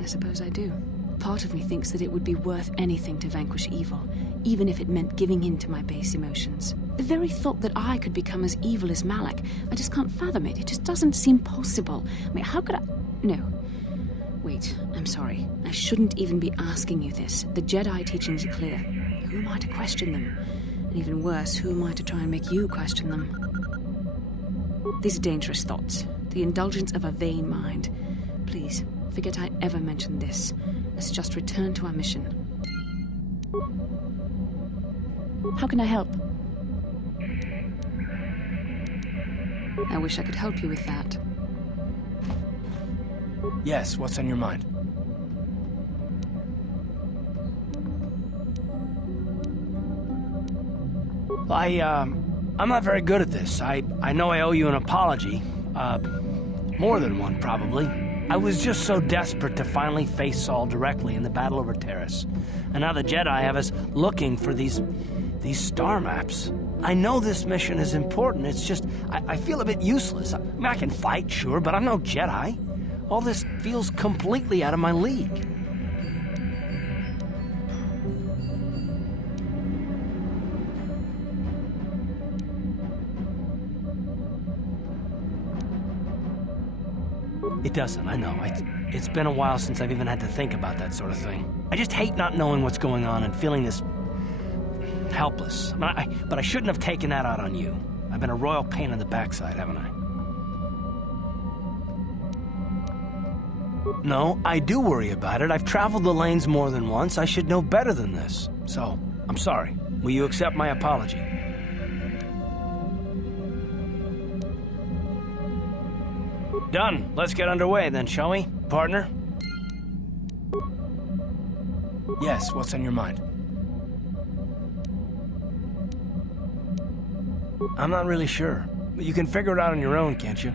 I suppose I do. Part of me thinks that it would be worth anything to vanquish evil, even if it meant giving in to my base emotions. The very thought that I could become as evil as Malak, I just can't fathom it. It just doesn't seem possible. I mean, how could I... No. Wait, I'm sorry. I shouldn't even be asking you this. The Jedi teachings are clear. Who am I to question them? And even worse, who am I to try and make you question them? These are dangerous thoughts. The indulgence of a vain mind. Please, forget I ever mentioned this. Let's just return to our mission. How can I help? I wish I could help you with that. Yes, what's on your mind? I'm not very good at this. I know I owe you an apology. More than one, probably. I was just so desperate to finally face Saul directly in the battle over Terrace. And now the Jedi have us looking for these star maps. I know this mission is important, it's just, I feel a bit useless. I mean, I can fight, sure, but I'm no Jedi. All this feels completely out of my league. It doesn't, I know. It's been a while since I've even had to think about that sort of thing. I just hate not knowing what's going on and feeling this... helpless. But I shouldn't have taken that out on you. I've been a royal pain in the backside, haven't I? No, I do worry about it. I've traveled the lanes more than once. I should know better than this. So, I'm sorry. Will you accept my apology? Done. Let's get underway then, shall we, partner? Yes, what's on your mind? I'm not really sure. But you can figure it out on your own, can't you?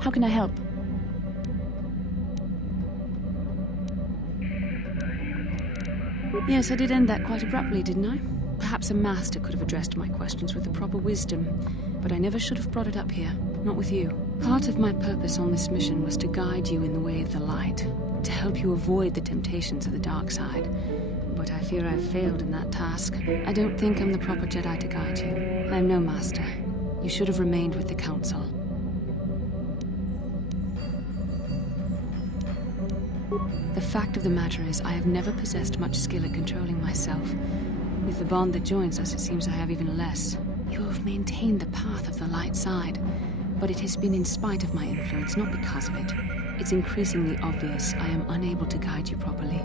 How can I help? Yes, I did end that quite abruptly, didn't I? Perhaps a master could have addressed my questions with the proper wisdom, but I never should have brought it up here, not with you. Part of my purpose on this mission was to guide you in the way of the light, to help you avoid the temptations of the dark side. But I fear I've failed in that task. I don't think I'm the proper Jedi to guide you. I'm no master. You should have remained with the Council. The fact of the matter is, I have never possessed much skill at controlling myself. With the bond that joins us, it seems I have even less. You have maintained the path of the light side, but it has been in spite of my influence, not because of it. It's increasingly obvious I am unable to guide you properly.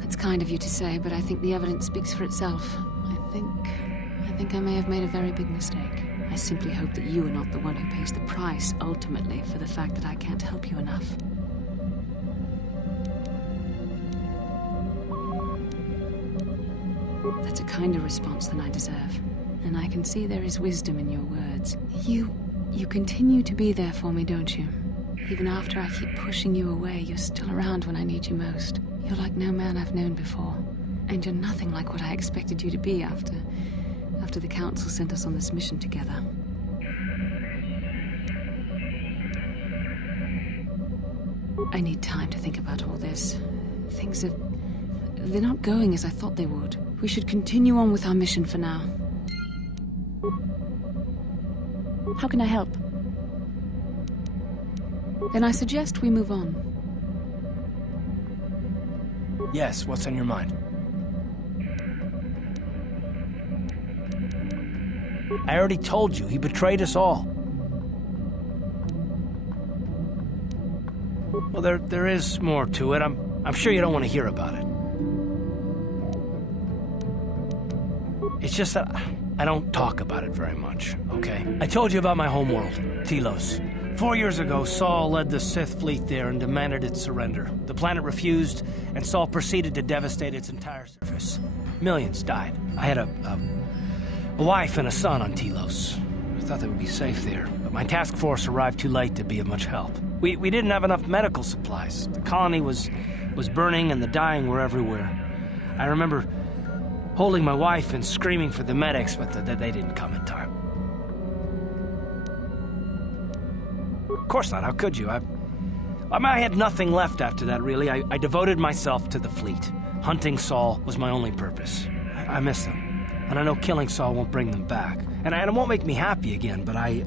That's kind of you to say, but I think the evidence speaks for itself. I think I may have made a very big mistake. I simply hope that you are not the one who pays the price, ultimately, for the fact that I can't help you enough. That's a kinder response than I deserve. And I can see there is wisdom in your words. You continue to be there for me, don't you? Even after I keep pushing you away, you're still around when I need you most. You're like no man I've known before. And you're nothing like what I expected you to be after the Council sent us on this mission together. I need time to think about all this. They're not going as I thought they would. We should continue on with our mission for now. How can I help? Then I suggest we move on. Yes, what's on your mind? I already told you, he betrayed us all. Well, there is more to it. I'm sure you don't want to hear about it. It's just that I don't talk about it very much, okay? I told you about my homeworld, Telos. 4 years ago, Saul led the Sith fleet there and demanded its surrender. The planet refused, and Saul proceeded to devastate its entire surface. Millions died. I had a wife and a son on Telos. I thought they would be safe there, but my task force arrived too late to be of much help. We didn't have enough medical supplies. The colony was burning and the dying were everywhere. I remember holding my wife and screaming for the medics, but they didn't come in time. Of course not, how could you? I had nothing left after that, really. I devoted myself to the fleet. Hunting Saul was my only purpose. I miss them. And I know killing Saul won't bring them back. And it won't make me happy again, but I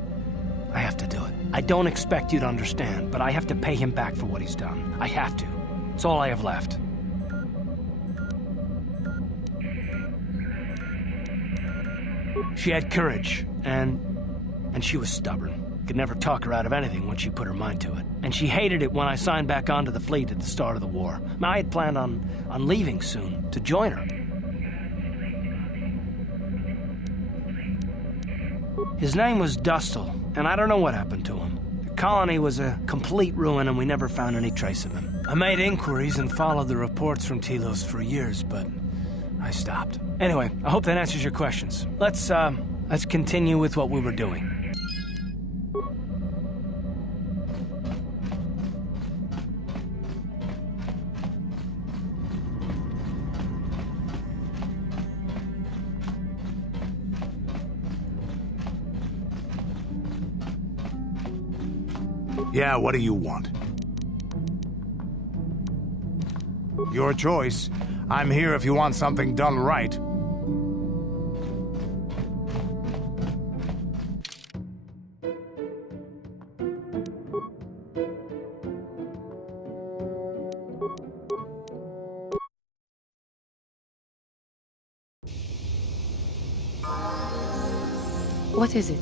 have to do it. I don't expect you to understand, but I have to pay him back for what he's done. I have to. It's all I have left. She had courage, and she was stubborn. Could never talk her out of anything once she put her mind to it. And she hated it when I signed back onto the fleet at the start of the war. I had planned on leaving soon, to join her. His name was Dustle, and I don't know what happened to him. The colony was a complete ruin, and we never found any trace of him. I made inquiries and followed the reports from Telos for years, but I stopped. Anyway, I hope that answers your questions. Let's continue with what we were doing. Yeah, what do you want? Your choice. I'm here if you want something done right. What is it?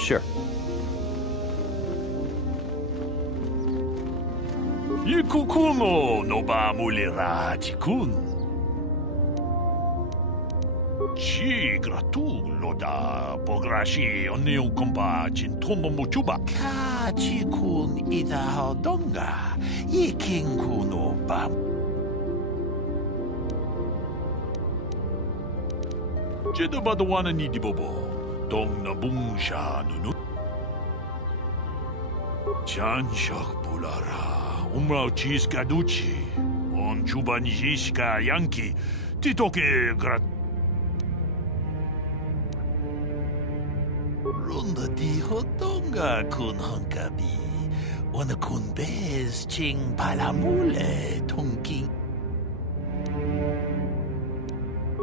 Sure. Ikukuno no ba mulira jikun. Chi gratulo da pograshi oneu komba jintomo mochuba. Ka jikun ida hodonga. Yikinkuno ba. Jedabadwana ni dibobo. Dong na bungsha nunu. Chanshak bulara. Umrao chis gaduchi. On chubanishka yanki. Titoke grat. Runda di hodonga kun hankabi. Ona kun bez ching palamule tonking.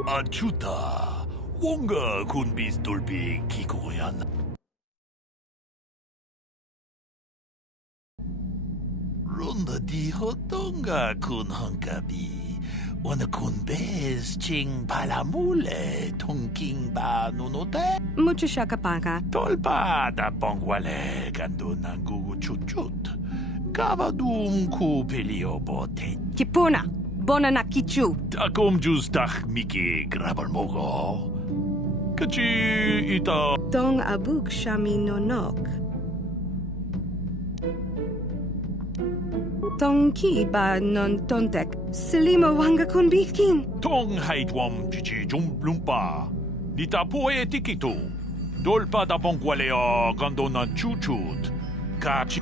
Achuta. Wonga kun bis dolbi kikoyan. Runda di hodonga kun hankabi. Wana kun bez ching palamule tonking ba nunote. Mucho shakapanga. Tolpa da pongwale gando nangugu chuchut. Kavadum ku pelio bote. Kipuna. Bona na kichu. Takom justach miki grabalmogo. Kachi ita. Tong abuk shami nonok. Tong ki ba non tontek. Selima wanga kun bikin. Tong haitwam chichi jumplumpa. Nita poe tikito. Dolpa da pongwaleo gandona chuchut. Kachi.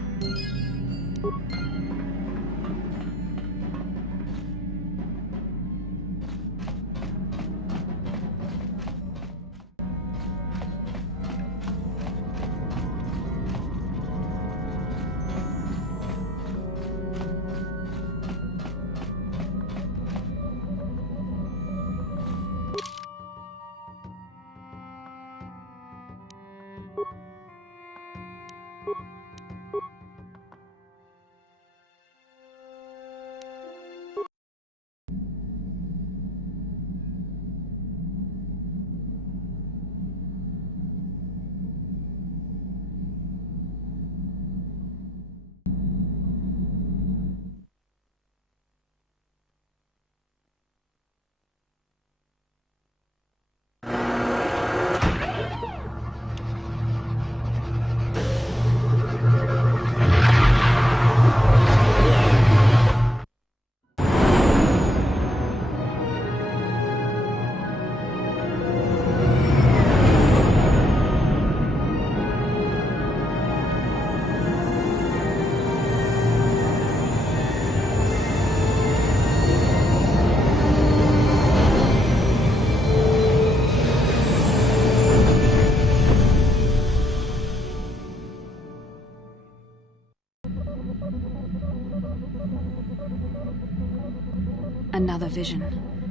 Another vision.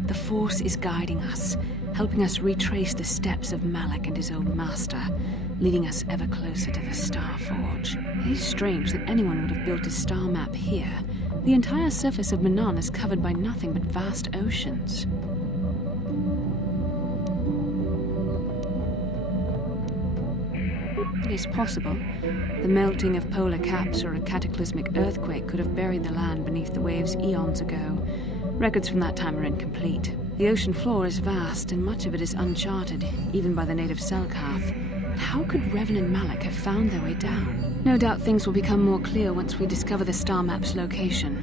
The Force is guiding us, helping us retrace the steps of Malak and his old master, leading us ever closer to the Star Forge. It is strange that anyone would have built a star map here. The entire surface of Manan is covered by nothing but vast oceans. It is possible. The melting of polar caps or a cataclysmic earthquake could have buried the land beneath the waves eons ago. Records from that time are incomplete. The ocean floor is vast, and much of it is uncharted, even by the native Selkath. But how could Revan and Malak have found their way down? No doubt things will become more clear once we discover the star map's location.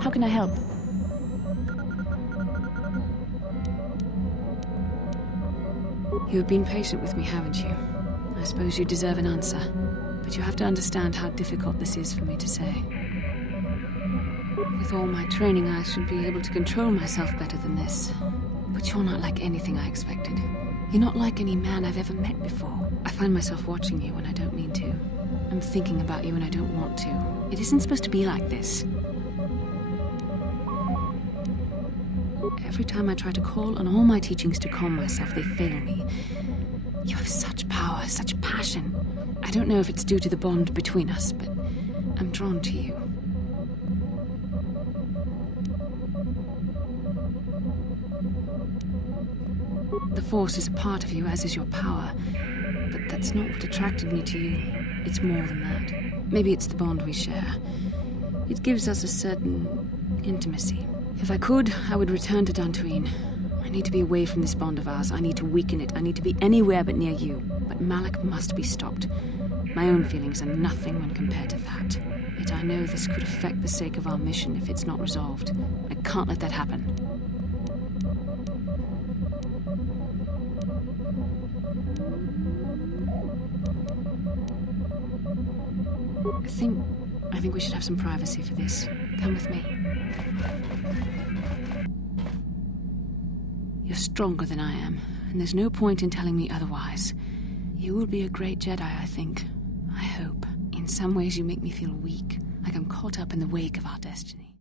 How can I help? You have been patient with me, haven't you? I suppose you deserve an answer. But you have to understand how difficult this is for me to say. With all my training, I should be able to control myself better than this. But you're not like anything I expected. You're not like any man I've ever met before. I find myself watching you when I don't mean to. I'm thinking about you when I don't want to. It isn't supposed to be like this. Every time I try to call on all my teachings to calm myself, they fail me. You have such power, such passion. I don't know if it's due to the bond between us, but I'm drawn to you. The Force is a part of you, as is your power. But that's not what attracted me to you. It's more than that. Maybe it's the bond we share. It gives us a certain intimacy. If I could, I would return to Dantooine. I need to be away from this bond of ours. I need to weaken it. I need to be anywhere but near you. But Malak must be stopped. My own feelings are nothing when compared to that. Yet I know this could affect the sake of our mission if it's not resolved. I can't let that happen. I think we should have some privacy for this. Come with me. You're stronger than I am, and there's no point in telling me otherwise. You will be a great Jedi, I think. I hope. In some ways you make me feel weak, like I'm caught up in the wake of our destiny.